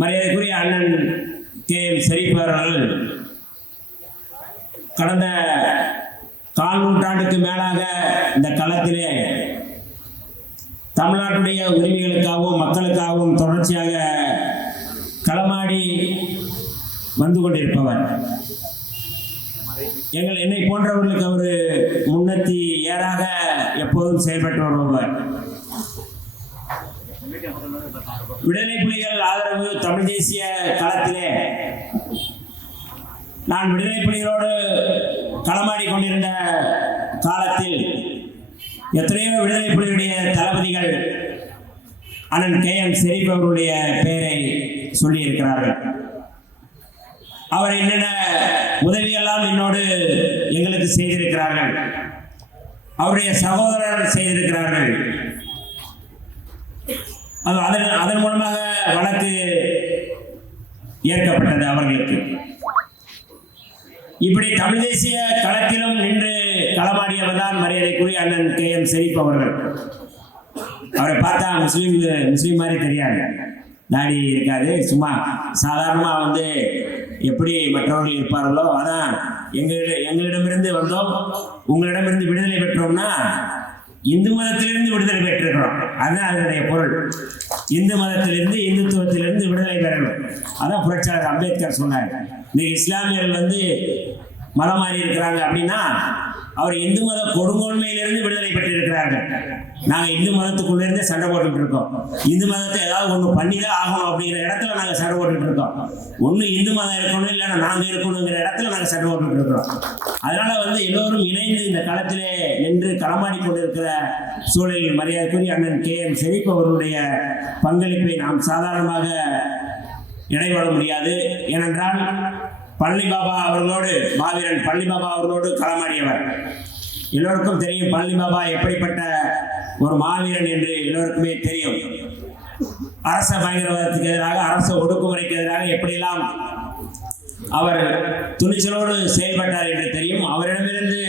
மரியாதைக்குரிய அண்ணன் KM ஷரீப் அவர்கள் கடந்த கால் நூற்றாண்டுக்கு மேலாக இந்த களத்திலே தமிழ்நாட்டுடைய உரிமைகளுக்காகவும் மக்களுக்காகவும் தொடர்ச்சியாக களமாடி வந்து கொண்டிருப்பவர். என்னை போன்றவர்களுக்கு அவர் முன்னத்தி ஏறாக எப்போதும் செயல்பட்டு வருபவர். விடுதலை புலிகள் ஆதரவு தமிழ் தேசிய களத்திலே நான் விடுதலை புலிகளோடு களமாடி கொண்டிருந்த காலத்தில் எத்தனையோ விடுதலை புலிகளுடைய தளபதிகள் அண்ணன் KM ஷரீப் அவருடைய பெயரை சொல்லியிருக்கிறார்கள். அவர் என்னென்ன உதவியெல்லாம் என்னோடு எங்களுக்கு செய்திருக்கிறார்கள், அவருடைய சகோதரர் செய்திருக்கிறார்கள். அதன் மூலமாக வழக்கு ஏற்கப்பட்டது அவர்களுக்கு. இப்படி தமிழ் தேசிய களத்திலும் நின்று களமாடியவர் தான் மரியாதைக்குரிய அண்ணன் KM ஷரீப் அவர்கள். அவரை பார்த்தா முஸ்லீம் மாதிரி தெரியாது, தாடி இருக்காது, சும்மா சாதாரணமாக வந்து எப்படி மற்றவர்கள் இருப்பார்களோ அதான் எங்களிடமிருந்து வந்தோம், உங்களிடமிருந்து விடுதலை பெற்றோம்னா இந்து மதத்திலிருந்து விடுதலை பெற்றிருக்கிறோம், அதுதான் அதனுடைய பொருள். இந்து மதத்திலிருந்து இந்துத்துவத்திலிருந்து விடுதலை பெறணும். அதான் புரட்சியாளர் அம்பேத்கர் சொன்னார். இன்னைக்கு இஸ்லாமியர்கள் வந்து மதம் மாறி இருக்கிறாங்க அப்படின்னா அவர் இந்து மத கொடுங்கோன்மையிலிருந்து விடுதலை பெற்றிருக்கிறார்கள். நாங்கள் இந்து மதத்துக்குள்ளேருந்தே சண்டை போட்டுக்கிட்டு இருக்கோம். இந்து மதத்தை ஏதாவது ஒன்று பண்ணி தான் ஆகணும் அப்படிங்கிற இடத்துல நாங்கள் சண்டை போட்டுக்கிட்டு இருக்கோம். ஒன்று இந்து மதம் இருக்கணும், இல்லைன்னா நாங்கள் இருக்கணுங்கிற இடத்துல நாங்கள் சண்டை போட்டுக்கிட்டு இருக்கிறோம். அதனால வந்து எல்லோரும் இணைந்து இந்த களத்திலே நின்று களமாடி கொண்டிருக்கிற சூழலில் மரியாதைக்குரிய அண்ணன் KM ஷரீப் அவர்களுடைய பங்களிப்பை நாம் சாதாரணமாக இடைபட முடியாது. ஏனென்றால் பழனி பாபா அவர்களோடு, மாவீரன் பழனி பாபா அவர்களோடு களமாடியவர். எல்லோருக்கும் தெரியும் பழனி பாபா எப்படிப்பட்ட ஒரு மாவீரன் என்று எல்லோருக்குமே தெரியும். அரச பயங்கரவாதத்துக்கு எதிராக, அரச ஒடுக்குமுறைக்கு எதிராக எப்படியெல்லாம் அவர் துணிச்சலோடு செயல்பட்டார் என்று தெரியும். அவரிடமிருந்து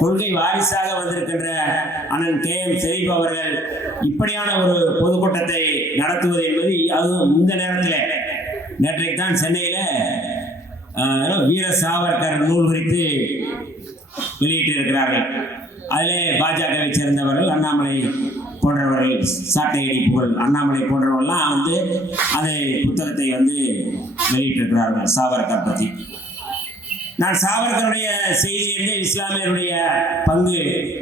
கொள்கை வாரிசாக வந்திருக்கின்ற அண்ணன் KM ஷரீப் அவர்கள் இப்படியான ஒரு பொதுக்கூட்டத்தை நடத்துவது என்பது, அதுவும் இந்த நேரத்தில், நேற்றைக்கு தான் சென்னையில் வீர சாவர்கர் நூல் குறித்து வெளியிட்டிருக்கிறார்கள். அதிலே பாஜகவை சேர்ந்தவர்கள், அண்ணாமலை போன்றவர்கள், சாட்டையடி புகழ் அண்ணாமலை போன்றவர்கள்லாம் வந்து அதை புத்தகத்தை வந்து வெளியிட்டிருக்கிறார்கள் சாவர்கர் பற்றி. நான் சாவர்கருடைய செய்தியிலிருந்து இஸ்லாமியருடைய பங்கு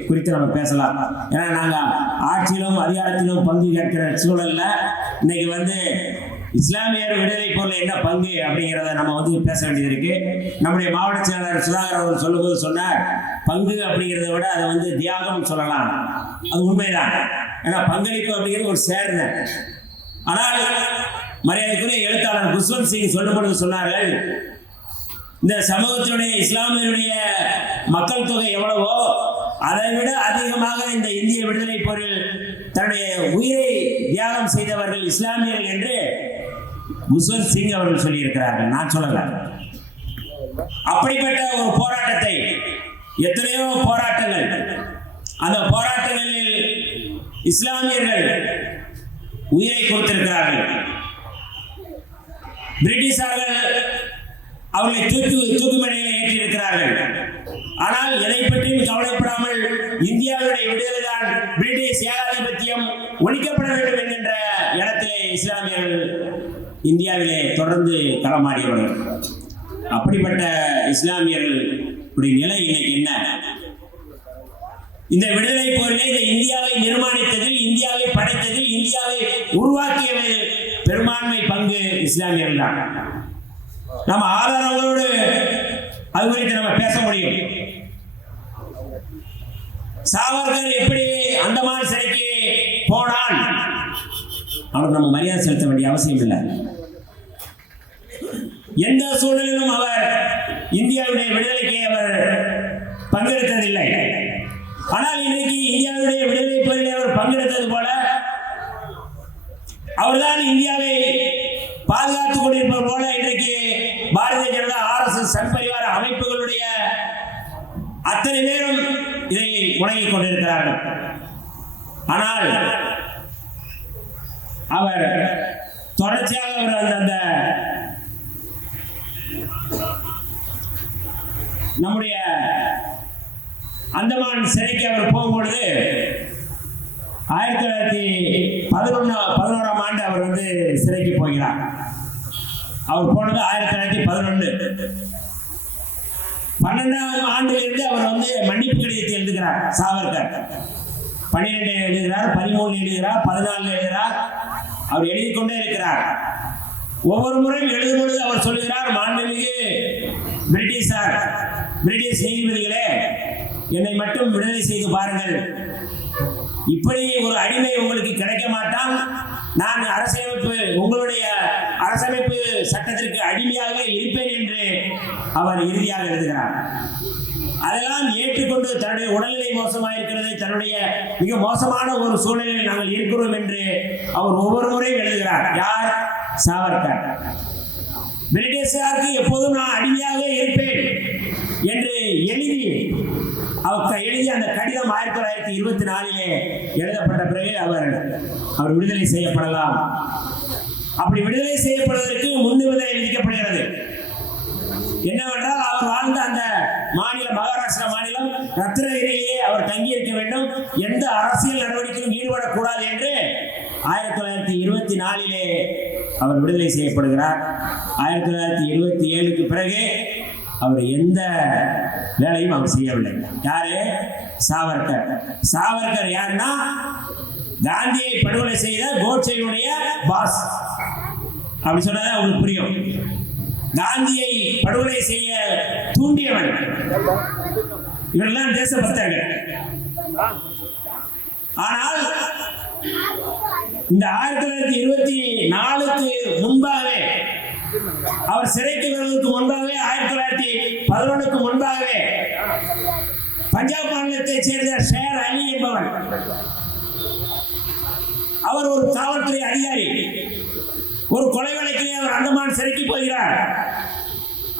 குறித்து நம்ம பேசலாம். ஏன்னா நாங்கள் ஆட்சியிலும் அதிகாரத்திலும் பங்கு கேட்கிற சூழலில் இன்னைக்கு வந்து இஸ்லாமியர் விடுதலை போரில் என்ன பங்கு அப்படிங்கிறத நம்ம வந்து பேச வேண்டியது இருக்கு. நம்முடைய மாவட்ட செயலாளர் சுதாகர் அவர்கள் சொல்லும்போது சொன்னார், பங்கு அப்படிங்கிறத விட அதை வந்து தியாகம் சொல்லலாம். அது உண்மைதான். ஏன்னா பங்களிப்பு அப்படிங்கிறது ஒரு சேர்ந்த. ஆனால் மரியாதைக்குரிய எழுத்தாளர் குஷ்வந்த் சிங் சொல்லும் பொழுது சொன்னார்கள், இந்த சமூகத்தினுடைய இஸ்லாமியருடைய மக்கள் தொகை எவ்வளவோ அதை விட அதிகமாக இந்த இந்திய விடுதலை போரில் தன்னுடைய உயிரை தியாகம் செய்தவர்கள் இஸ்லாமியர்கள் என்று குஷ்வந்த் சிங் அவர்கள் சொல்லியிருக்கிறார்கள். நான் சொல்லல. அப்படிப்பட்ட ஒரு போராட்டத்தை, எத்தனையோ போராட்டங்கள், அந்த போராட்டங்களில் இஸ்லாமியர்கள் உயிரை கொடுத்திருக்கிறார்கள். பிரிட்டிஷார்கள் அவர்களை தூக்கு மேடையில் ஏற்றியிருக்கிறார்கள். ஆனால் எதை பற்றியும் கவலைப்படாமல் இந்தியாவுடைய விடுதலை தான், பிரிட்டிஷ் ஏகாதிபத்தியம் ஒழிக்கப்பட வேண்டும் என்கின்ற இடத்திலே இஸ்லாமியர்கள் இந்தியாவிலே தொடர்ந்து களமாடியவர்கள். அப்படிப்பட்ட இஸ்லாமியர்களுடைய நிலை இன்னைக்கு என்ன? இந்த விடுதலை போரிலே இந்த இந்தியாவை நிர்மாணித்ததில், இந்தியாவை படைத்ததில், இந்தியாவை உருவாக்கியதில் பெரும்பான்மை பங்கு இஸ்லாமியர்கள் தான். நம்ம ஆதாரங்களோடு அது குறித்து நம்ம பேச முடியும். சாவர்கர் எப்படி அந்தமான் சிறைக்கு போனான், அவருக்கு நம்ம மரியாதை செலுத்த வேண்டிய அவசியம் இல்லை. எந்த சூழலிலும் அவர் இந்தியாவுடைய விடுதலைக்கு அவர் பங்கெடுத்ததில்லை. ஆனால் இன்றைக்கு இந்தியாவுடைய விடுதலை போரில் அவர் பங்கெடுத்தது போல அவர்தான் இந்தியாவை பாதுகாத்துக் கொண்டிருப்பது போல இன்றைக்கு பாரதிய ஜனதா, RSS, சங் பரிவார அமைப்புகளுடைய அத்தனை பேரும் இதை முழங்கிக் கொண்டிருக்கிறார்கள். ஆனால் அவர் தொடர்ச்சியாக அவர் அந்த நம்முடைய அந்தமான் சிறைக்கு அவர் போகும்பொழுது 1911ஆம் ஆண்டு அவர் வந்து சிறைக்கு போகிறார். அவர் போனது 1911. 12ஆம் ஆண்டிலிருந்து அவர் வந்து மன்னிப்பு கடிதத்தை எழுதுகிறார். சாவர்கர் 12 எழுதுகிறார், 13 எழுதுகிறார், 14 எழுதுகிறார். அவர் எழுதி கொண்டே இருக்கிறார். ஒவ்வொரு முறையும் எழுதும் பொழுது அவர் சொல்லுகிறார், மாண்புமிகு பிரிட்டிஷ் நீதிபதிகளே, என்னை மட்டும் விடுதலை செய்து பாருங்கள். இப்படி ஒரு அடிமை உங்களுக்கு கிடைக்க மாட்டான். நான் உங்களுடைய அரசமைப்பு சட்டத்திற்கு அடிமையாக இருப்பேன் என்று அவர் இறுதியாக எழுதுகிறார். அதெல்லாம் ஏற்றுக்கொண்டு தன்னுடைய உடல்நிலை மோசமாக இருக்கிறது, தன்னுடைய மிக மோசமான ஒரு சூழ்நிலையில் நாங்கள் இருக்கிறோம் என்று அவர் ஒவ்வொரு முறையும் எழுதுகிறார். யார்? சாவர்கர். பிரிட்டிஷாருக்கு எப்போதும் நான் அடிமையாக இருப்பேன் என்று எழுதி அந்த கடிதம் 1924 எழுதப்பட்ட பிறகு அவர் விடுதலை செய்யப்படலாம். அப்படி விடுதலை செய்யப்படுவதற்கு முன்னுரிமை விதிக்கப்படுகிறது. என்னவென்றால் அவர் வாழ்ந்த அந்த மாநிலம், மகாராஷ்டிரா மாநிலம் ரத்னகிரியிலேயே அவர் தங்கியிருக்க வேண்டும், எந்த அரசியல் நடவடிக்கையும் ஈடுபடக்கூடாது என்று 1924 அவர் விடுதலை செய்யப்படுகிறார். 1927க்கு பிறகு அவர் எந்த வேலையும் அவர் செய்யவில்லை. யாரு? சாவர்கர். சாவர்கர் யாருன்னா காந்தியை படுகொலை செய்த கோட்சேயுடைய பாஸ். அப்படி சொன்னதான் உங்களுக்கு புரியும். காந்தியை படுகொலை செய்ய தூண்டியவன். இவரெல்லாம் தேசபக்தர்கள். ஆனால் இந்த 1924க்கு முன்பாகவே, அவர் சிறைக்கு வருவதற்கு முன்பாகவே, 1911க்கு முன்பாகவே பஞ்சாப் மாநிலத்தைச் சேர்ந்த ஷேர் அலி என்பவர், அவர் ஒரு காவல்துறை அதிகாரி. ஒரு கொலை வழக்கிலே அவர் அந்தமான் சிறைக்கு போகிறார்.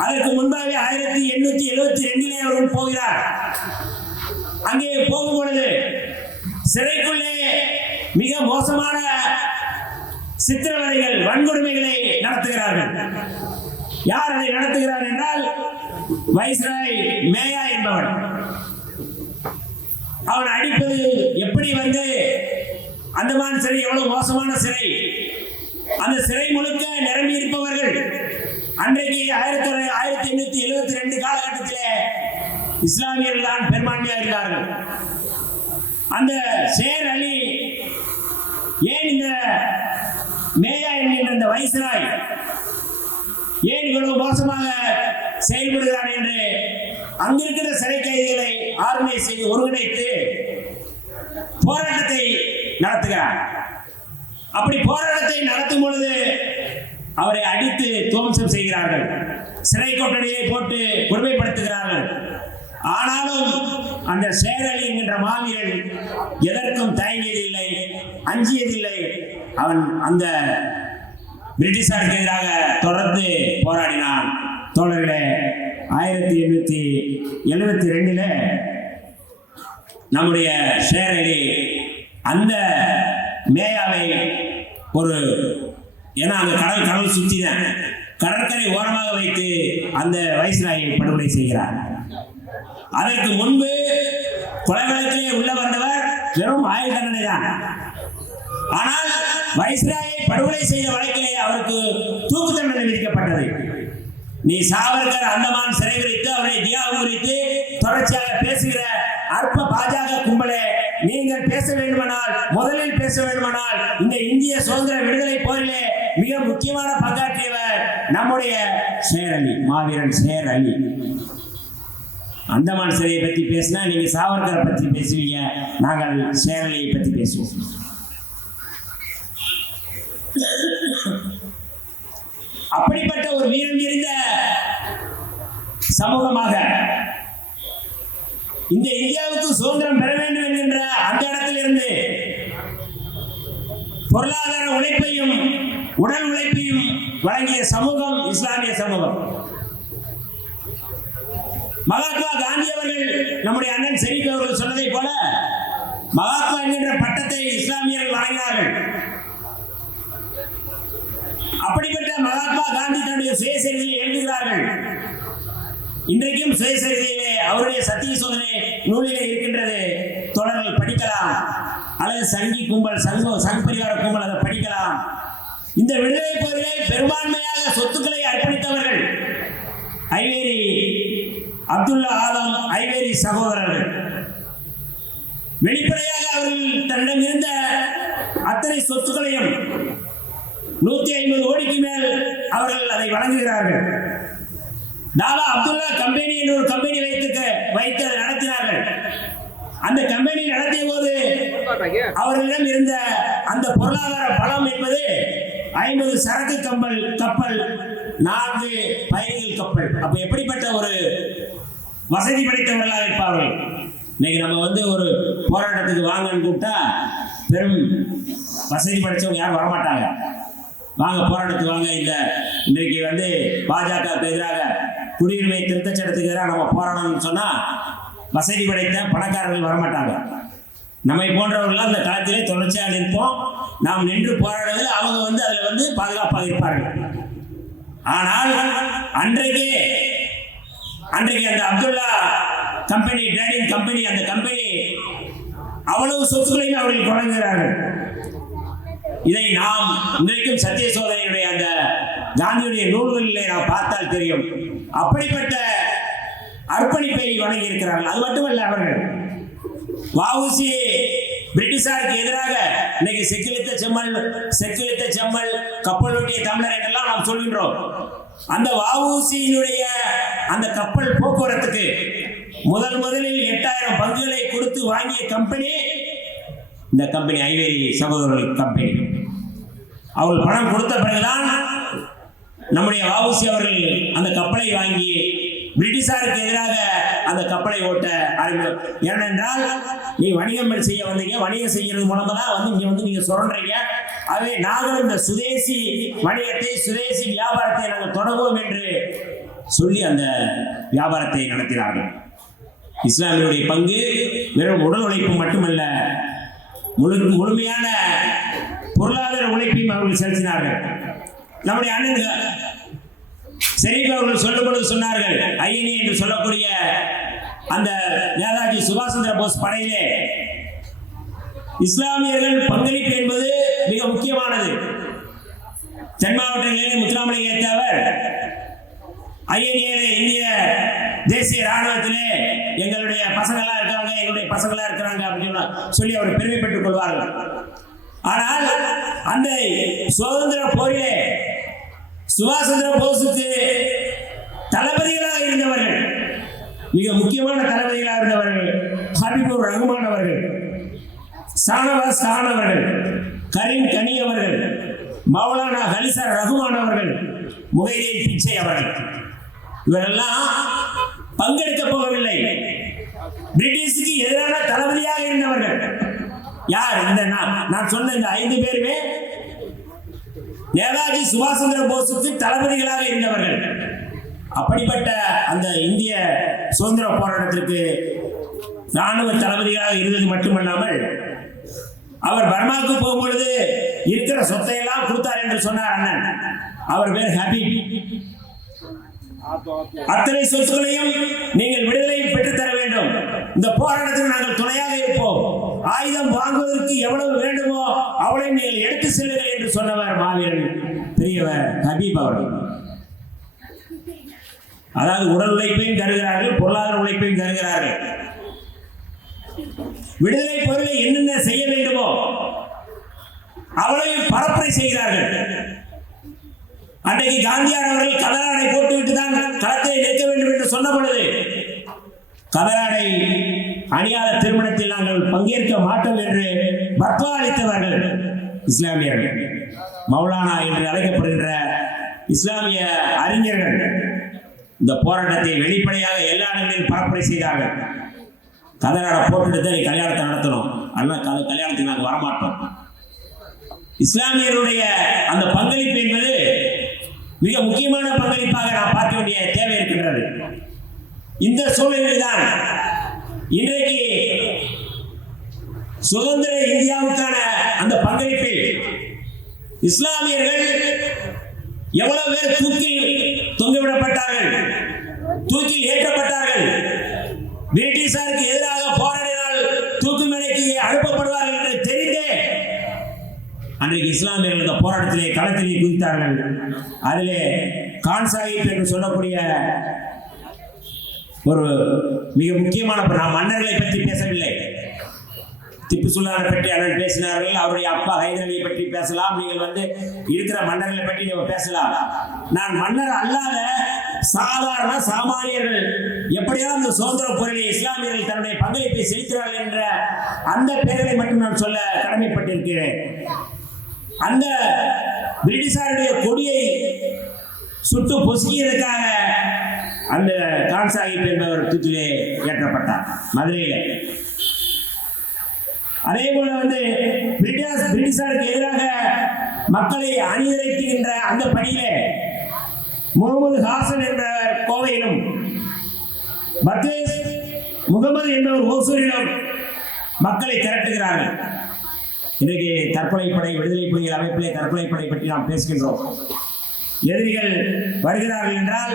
அதற்கு முன்பாகவே 1872 அவர் போகிறார். அங்கே போகும் பொழுது சிறைக்குள்ளே மிக மோசமான சித்திரவதைகள், வன்கொடுமைகளை நடத்துகிறார்கள். யார் அதை நடத்துகிறார் என்றால் வைஸ்ராய் மேயா என்பவன். அவன் அடிப்பது எப்படி வந்து, அந்தமான் சிறை எவ்வளவு மோசமான சிறை, அந்த சிறை முழுக்க நிரம்பி இருப்பவர்கள். அன்றைக்கு 1872 காலகட்டத்தில் இஸ்லாமியர்கள் தான் பெரும்பான்மையாக இருந்தார்கள். அந்த ஷேர் அலி ஏன் இந்த மேயா என்கின்ற இந்த வைஸ்ராய் ஏன் இவ்வளவு மோசமாக செயல்படுகிறார் என்று அங்கிருக்கிற சிறை கைதிகளை ஆர்கனைஸ் செய்து ஒருங்கிணைத்து போராட்டத்தை நடத்துகிறார். அப்படி போராட்டத்தை நடத்தும் பொழுது அவரை அடித்து துவம்சம் செய்கிறார்கள், சிறை கொட்டடியை போட்டு கொடுமைப்படுத்துகிறார்கள். ஆனாலும் அந்த ஷேர் அலி என்கின்ற மாவீரன் எதற்கும் தயங்கியதில்லை, அஞ்சியதில்லை. அவன் அந்த பிரிட்டிஷாருக்கு எதிராக தொடர்ந்து போராடினான். தோழர்களே, 1872 நம்முடைய ஷேர் அலி அந்த மேயாவை ஏன்னா அந்த கடல் சுற்றி தான் கடற்கரை ஓரமாக வைத்து அந்த வைஸ்ராயை படுகொலை செய்கிறார். அதற்கு முன்பு கொலை வழக்கிலே உள்ள வந்தவர் வெறும் ஆயுள் தண்டனை தான். ஆனால் வைஸ்ராயை படுகொலை செய்த வழக்கிலே அவருக்கு தூக்கு தண்டனை விதிக்கப்பட்டது. நீ சாவர்கர் அந்தமான் சிறை குறித்து, அவரை தியாகம் குறித்து தொடர்ச்சியாக பேசுகிற அற்ப பாஜக கும்பலே, நீங்கள் பேச வேண்டுமானால், முதலில் பேச வேண்டுமானால், இந்த இந்திய சுதந்திர விடுதலை போரிலே மிக முக்கியமான பங்காற்றியவர் நம்முடைய ஷேர் அலி, மாவீரன் ஷேர் அலி. அந்தமான் சிறையை பற்றி பேசினா நீங்க சாவர்கரை பற்றி பேசுவீங்க, நாங்கள் ஷேர் அலியை பற்றி பேசுவோம். அப்படிப்பட்ட ஒரு வீரம் இருந்த சமூகமாக இந்த இந்தியாவுக்கு சுதந்திரம் பெற வேண்டும் என்கின்ற அந்த இடத்திலிருந்து பொருளாதார உழைப்பையும் உடல் உழைப்பையும் வழங்கிய சமூகம் இஸ்லாமிய சமூகம். மகாத்மா காந்தி அவர்கள், நம்முடைய அண்ணன் ஷெரீப் அவர்கள் சொன்னதை போல, மகாத்மா என்கின்ற பட்டத்தை இஸ்லாமியர்கள் வழங்கினார்கள். அப்படிப்பட்ட மகாத்மா காந்தி தன்னுடைய சுயசரிதையில் எழுதுகிறார்கள். இன்றைக்கும் சுயசரிதையிலே அவருடைய சத்திய சோதனை நூலிலே இருக்கின்றது. தொடர்கள் படிக்கலாம், அல்லது சங்கி கும்பல் சங்பரிவார கும்பல் அதை படிக்கலாம். இந்த விடுதலை போரிலே பெரும்பான்மையாக சொத்துக்களை அர்ப்பணித்தவர்கள் ஐவேரி அப்துல்லா ஆலம் ஐவேரி சகோதரர்கள். வெளிப்படையாக அவர்கள் தன்னிடம் இருந்த அத்தனை சொத்துக்களையும் 150 கோடிக்கு மேல் அவர்கள் அதை வழங்குகிறார்கள். தாலா அப்துல்லா கம்பெனி என்று ஒரு கம்பெனி வைத்து நடத்தினார்கள். அந்த கம்பெனி நடத்திய போது அவர்களிடம் இருந்த அந்த பொருளாதார பலம் என்பது 50 சரக்கு கப்பல் 4 பயணிகள் கப்பல். அப்ப எப்படிப்பட்ட ஒரு வசதி படைத்தவர்களாக இருப்பார்கள். இன்னைக்கு நம்ம ஒரு போராட்டத்துக்கு வாங்கன்னு கூப்பிட்டா பெரும் வசதி படைத்தவங்க யாரும் வரமாட்டாங்க. வாங்க போராட்டத்துக்கு வாங்க, இன்றைக்கு பாஜகவுக்கு எதிராக குடியுரிமை திருத்தச் சட்டத்துக்கு எதிராக நம்ம போராடணும்னு சொன்னா வசதி படைத்த பணக்காரர்கள் வரமாட்டாங்க. நம்மை போன்றவர்கள் அந்த களத்திலே தொடர்ச்சியாக நிற்போம். நாம் நின்று போராடுவதில் அவங்க அதில் பாதுகாப்பாக இருப்பார்கள். ஆனால் அன்றைக்கு அந்த அப்துல்லா கம்பெனி ட்ரேடிங் கம்பெனி, அந்த கம்பெனி அவ்வளவு சொத்துக்களையும் அவர்கள் வழங்குகிறார்கள். இதை நாம் இன்றைக்கும் சத்திய சோதனையுடைய அந்த காந்தியுடைய நூல்களிலே நாம் பார்த்தால் தெரியும். அப்படிப்பட்ட அர்ப்பணிப்பை வழங்கி இருக்கிறார்கள். அது மட்டுமல்ல, அவர்கள் வஉசி பிரிட்டிஷாருக்கு எதிராக இன்னைக்கு செக்கிழித்த செம்மல் கப்பல் ஒட்டிய தமிழர் என்றெல்லாம் நாம் சொல்கின்றோம். அந்த வஉசியினுடைய அந்த கப்பல் போக்குவரத்துக்கு முதலில் 8000 பங்குகளை கொடுத்து வாங்கிய கம்பெனி இந்த கம்பெனி ஐவேரி சகோதரர்கள் கம்பெனி. அவர்கள் பணம் கொடுத்த பிறகுதான் நம்முடைய வஉசி அவர்கள் அந்த கப்பலை வாங்கி பிரிட்டிஷாருக்கு எதிராக அந்த கப்பலை ஓட்ட ஆரம்பிக்கும். ஏனென்றால் நீ வணிகம் செய்ய வந்தீங்க, வணிகம் செய்யறது மூலமா தான் இங்க நீங்க சுரண்டுறீங்க. ஆகவே நாங்கள் இந்த சுதேசி வணிகத்தை, சுதேசி வியாபாரத்தை நாங்கள் தொடங்குவோம் என்று சொல்லி அந்த வியாபாரத்தை நடத்தினார்கள். இஸ்லாமியுடைய பங்கு வெறும் உடல் உழைப்பு மட்டுமல்ல, முழுமையான பொருளாதார உழைப்பையும் அவர்கள் செலுத்தினார்கள். நம்முடைய அண்ணன் ஷெரீப் அவர்கள் சொல்லும் பொழுது சொன்னார்கள், ஐஎன்ஏ என்று சொல்லக்கூடிய அந்த நேதாஜி சுபாஷ் சந்திர போஸ் படையிலே இஸ்லாமியர்கள் பங்களிப்பு என்பது மிக முக்கியமானது. தென் மாவட்டங்களிலே முத்துராமலிங்க தேவர் ஐஎன்ஏ இந்திய தேசிய ராணுவத்திலே எங்களுடைய பசங்களா இருக்கிறாங்க அப்படின்னு சொல்லி அவர் பெருமைப்பட்டுக் கொள்வார்கள். ஆனால் அந்த சுதந்திர போரிலே சுபாஷ் சந்திர போஸுக்கு தளபதிகளாக இருந்தவர்கள், மிக முக்கியமான தளபதிகளாக இருந்தவர்கள் ஹபீபுர் ரஹ்மான் அவர்கள், ஷானவாஸ் கான் அவர்கள், கரீம் கனி அவர்கள், மௌலானா ஹலிசர் ரஹ்மான் அவர்கள், முகைதீன் பிச்சை அவர்கள். இவரெல்லாம் பங்கெடுக்க போகவில்லை. பிரிட்டிஷுக்கு எதிரான தளபதியாக இருந்தவர்கள் யார்? நான் சொன்ன இந்த 5 பேருமே நேதாஜி சுபாஷ் சந்திர போஸுக்கு தளபதிகளாக இருந்தவர்கள். அப்படிப்பட்ட அந்த இந்திய சுதந்திர போராட்டத்திற்கு ராணுவ தளபதிகளாக இருந்தது மட்டுமல்லாமல், அவர் பர்மாவுக்கு போகும்பொழுது இருக்கிற சொத்தையெல்லாம் கொடுத்தார் என்று சொன்னார் அண்ணன். அவர் பேர் ஹபீப். அத்தனை சொத்துக்களையும் நீங்கள் விடுதலையும் பெற்றுத்தர வேண்டும், இந்த போராட்டத்தில் நாங்கள் துணையாக இருப்போம், ஆயுதம் வாங்குவதற்கு எவ்வளவு வேண்டுமோ அவ்வளவு நீங்கள் எடுத்து செல்லுங்கள் என்று சொன்னவர் மாவீரன் பெரியவர் ஹபீப் அவர்கள். அதாவது உடல் உழைப்பையும் தருகிறார்கள், பொருளாதார உழைப்பையும் தருகிறார்கள். விடுதலை பொருளை என்னென்ன செய்ய வேண்டுமோ அவ்வளவு பரப்புரை செய்கிறார்கள். அன்றைக்கு காந்தியார் அவர்கள் கதராடை போட்டுவிட்டு தான் களத்தை நிற்க வேண்டும் என்று சொன்ன பொழுது, கதராடை அணியாத திருமணத்தில் நாங்கள் பங்கேற்க மாட்டோம் என்று பத்வா அளித்தவர்கள் இஸ்லாமியர்கள். மௌலானா என்று அழைக்கப்படுகின்ற இஸ்லாமிய அறிஞர்கள் இந்த போராட்டத்தை வெளிப்படையாக எல்லா இடங்களிலும் பரப்புரை செய்தார்கள். கதராடை போட்டுட்டு தான் கல்யாணத்தை நடத்தணும், அதனால் கல்யாணத்துக்கு நாங்கள் வரமாட்டோம். இஸ்லாமியருடைய அந்த பங்களிப்பு என்பது மிக முக்கியமான பங்களிப்பாக நாம் பார்க்க வேண்டிய தேவை இருக்கின்றது. இந்த சூழலில் தான் இன்றைக்கு சுதந்திர இந்தியாவுக்கான அந்த பங்களிப்பில் இஸ்லாமியர்கள் எவ்வளவு பேர் தூக்கில் தொங்கிவிடப்பட்டார்கள், தூக்கில் ஏற்றப்பட்டார்கள். பிரிட்டிஷாருக்கு எதிராக போராடினால் தூக்கு மேடைக்கு அனுப்பப்படுவார்கள் என்று தெரிந்தே அன்றைக்கு இஸ்லாமியர்கள் இந்த போராட்டத்திலே களத்திலே குதித்தார்கள். அதிலே கான் சாஹிப் என்று சொல்லக்கூடிய ஒரு மிக முக்கியமான, நாம் மன்னர்களை பற்றி பேசவில்லை, திப்பு சுல்தானை பற்றி அண்ணன் பேசினார்கள், அவருடைய அப்பா ஹைதர் அலியை பற்றி பேசலாம், நீங்கள் இருக்கிற மன்னர்களை பற்றி நீங்கள் பேசலாம். நான் மன்னர் அல்லாத சாதாரண சாமானியர்கள் எப்படியாவது இந்த சுதந்திர போரில் இஸ்லாமியர்கள் தன்னுடைய பங்களிப்பை செலுத்தினார்கள் என்ற அந்த பெயரை மட்டும் நான் சொல்ல கடமைப்பட்டிருக்கிறேன். அந்த பிரிட்டிஷாருடைய கொடியை சுட்டு பொசுக்கியதற்காக அந்த கான் சாஹிப் என்பவர் தூக்கிலே ஏற்றப்பட்டார் மதுரையில். அதே போல பிரிட்டிஷாருக்கு எதிராக மக்களை அணிதிரட்டுகின்ற அந்த பணியிலே முகமது ஹாசன் என்பவர் கோவையிலும், பத்வேஸ் முகமது என்பவர் ஓசூரிலும் மக்களை திரட்டுகிறார்கள். இன்றைக்கு தற்கொலைப்படை, விடுதலை புலிகள் அமைப்பிலே தற்கொலைப்படை பற்றி நாம் பேசுகின்றோம். எதிரிகள் வருகிறார்கள் என்றால்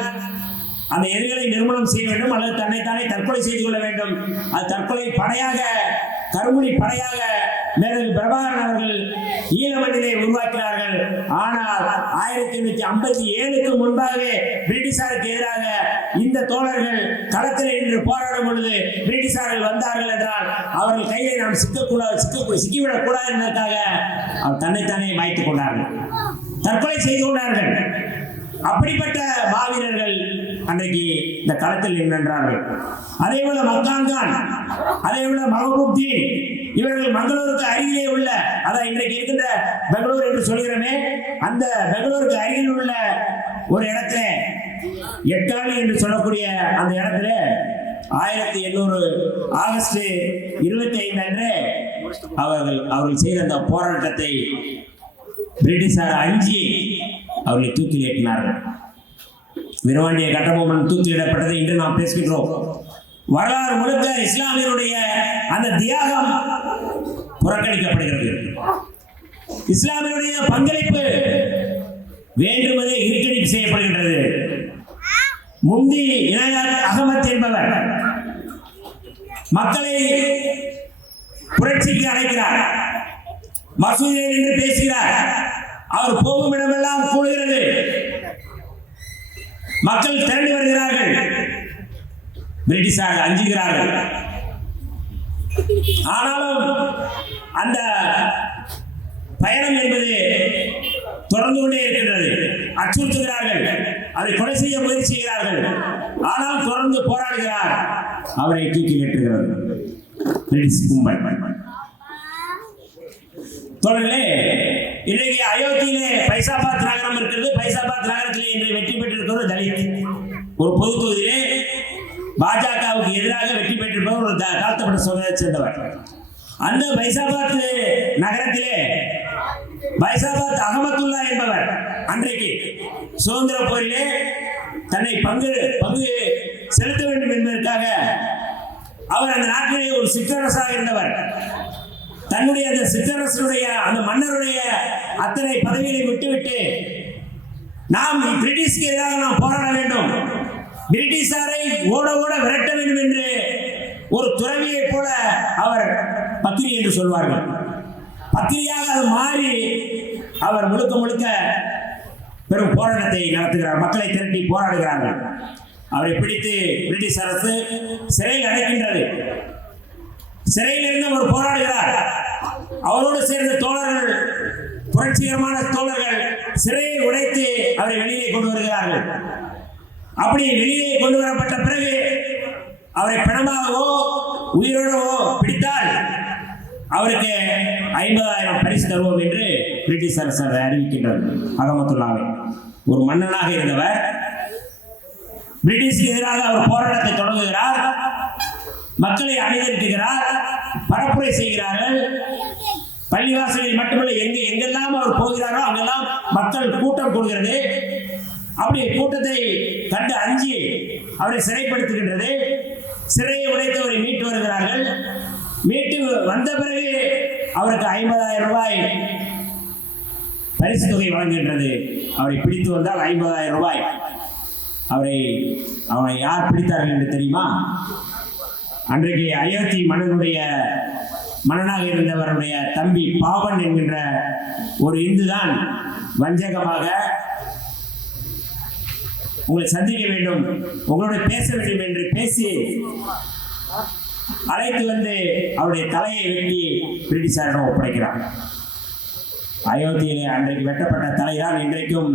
அந்த எதிரிகளை நிர்மூலம் செய்ய வேண்டும், அல்லது தன்னைத்தானே தற்கொலை செய்து கொள்ள வேண்டும். அது தற்கொலை படையாக, கருமுடி படையாக மேலும் பிரபாகரன் அவர்கள் ஈழமண்ணிலே உருவாக்கினார்கள். ஆனால் 1857க்கு முன்பாகவே பிரிட்டிஷாருக்கு எதிராக இந்த தோழர்கள் களத்தில் நின்று போராடும் பொழுது பிரிட்டிஷார்கள் வந்தார்கள் என்றால் அவர்கள் கையை நாம் சிக்கிவிடக் கூடாது என்பதற்காக அவர் தன்னைத்தானே மாய்த்துக் கொண்டார்கள், தற்கொலை செய்து கொண்டார்கள். அப்படிப்பட்ட மாவீரர்கள் அன்றைக்கு இந்த களத்தில் நின்றார்கள். அதே போல மக்கான் கான், அதே போல மஹபூப்தீன், இவர்கள் மங்களூருக்கு அருகிலே உள்ள, அதான் இன்றைக்கு இருக்கின்ற பெங்களூர் என்று சொல்கிறோமே, அந்த பெங்களூருக்கு அருகில் உள்ள ஒரு இடத்துல எட்டாளி என்று சொல்லக்கூடிய அந்த இடத்துல 1800 ஆகஸ்ட் 25 அன்று அவர்கள் செய்த அந்த போராட்டத்தை பிரிட்டிஷார் அஞ்சி அவர்களை தூக்கில் ஏற்றினார்கள். விரவாண்டிய கட்டபொம்மன் தூக்கிலிடப்பட்டதை இன்று நாம் பேசுகின்றோம். வரலாறு முழுக்க இஸ்லாமியருடைய அந்த தியாகம் புறக்கணிக்கப்படுகிறது. இஸ்லாமியருடைய பங்களிப்பு வேண்டுமென்றே இறுக்கணிப்பு செய்யப்படுகின்றது. முந்தி இனாயத் அகமத் என்பவர் மக்களை புரட்சிக்கு அழைக்கிறார், மசூதியில் நின்று பேசுகிறார். அவர் போகும் இடமெல்லாம் கூடுகிறது, மக்கள் திரண்டு வருகிறார்கள். பிரிட்டிஷார் அஞ்சுகிறார்கள். ஆனாலும் அந்த பயணம் என்பது தொடர்ந்து கொண்டே இருக்கின்றது. அச்சுறுத்துகிறார்கள், அவரை கொலை செய்ய முயற்சி செய்கிறார்கள். ஆனால் தொடர்ந்து போராடுகிறார். அவரை தூக்கி ஏற்றுகிறது பிரிட்டிஷ் கும்பல். தொடர்களே, இன்றைக்கு அயோத்தியிலே பைசாபாத் நகரம் இருக்கிறது. பைசாபாத் நகரத்திலே இன்று வெற்றி பெற்றிருக்கிற ஒரு தலித், ஒரு பொது தொகுதியிலே பாஜகவுக்கு எதிராக வெற்றி பெற்றிருப்பவர் ஒரு தாழ்த்தப்பட்ட சமுதாயத்தை சேர்ந்தவர். அந்த பைசாபாத் நகரத்திலே பைசாபாத் அகமத்துல்லா என்பவர் அன்றைக்கு சுதந்திர போரிலே தன்னை பங்கு செலுத்த வேண்டும் என்பதற்காக அவர் அந்த நாட்டிலே ஒரு சிற்றரசாக இருந்தவர். தன்னுடைய அந்த சிற்றரசனுடைய, அந்த மன்னருடைய அத்தனை பதவிகளை விட்டுவிட்டு நாம் பிரிட்டிஷ்க்கு எதிராக நாம் போராட வேண்டும், பிரிட்டிஷாரை ஓட ஓட விரட்ட வேண்டும் என்று ஒரு துறவியை போல அவர் பத்திரி என்று சொல்வார்கள். பத்திரியாக அது மாறி அவர் முழுக்க முழுக்க பெரும் போராட்டத்தை நடத்துகிறார். மக்களை திரட்டி போராடுகிறார்கள். அவரை பிடித்து பிரிட்டிஷ் அரசு சிறையில் அடைக்கின்றது. சிறையில் இருந்து அவர் போராடுகிறார். அவரோடு சேர்ந்த தோழர்கள், புரட்சிகரமான தோழர்கள் சிறையை உடைத்து அவரை வெளியே கொண்டு வருகிறார்கள். அப்படி வெளியே கொண்டு வரப்பட்ட பிறகு அவரை பிணமாகவோ உயிரோடவோ பிடித்தால் அவருக்கு 50,000 பரிசு தருவோம் என்று பிரிட்டிஷ் அரசு அறிவிக்கின்றது. அகமத்துல்லாவை ஒரு மன்னனாக இருந்தவர் பிரிட்டிஷ்க்கு எதிராக அவர் போராட்டத்தை தொடங்குகிறார். மக்களை அணிதிரட்டுகிறார், பரப்புரை செய்கிறார்கள். பள்ளிவாசலில் மட்டுமல்ல, எங்கெல்லாம் அவர் போகிறாரோ அங்கெல்லாம் மக்கள் கூட்டம் கூடுகிறது. அப்படி கூட்டத்தை கண்டு அஞ்சி அவரை சிறைப்படுத்துகின்றது. சிறையை உடைத்து அவரை மீட்டு வருகிறார்கள். மீட்டு வந்த பிறகு அவருக்கு 50,000 ரூபாய் பரிசு தொகை வழங்குகின்றது. அவரை பிடித்து வந்தால் 50,000 ரூபாய். அவனை யார் பிடித்தார்கள் என்று தெரியுமா? அன்றைக்கு அயோத்தி மன்னனாக இருந்தவருடைய தம்பி பாவன் என்கின்ற ஒரு இந்து தான் வஞ்சகமாக உங்களை சந்திக்க வேண்டும், உங்களோட பேச வேண்டும் என்று பேசி அழைத்து வந்து அவருடைய தலையை வெட்டி பிரிட்டிஷாரிடம் ஒப்படைக்கிறார். அயோத்தியிலே அன்றைக்கு வெட்டப்பட்ட தலைதான் இன்றைக்கும்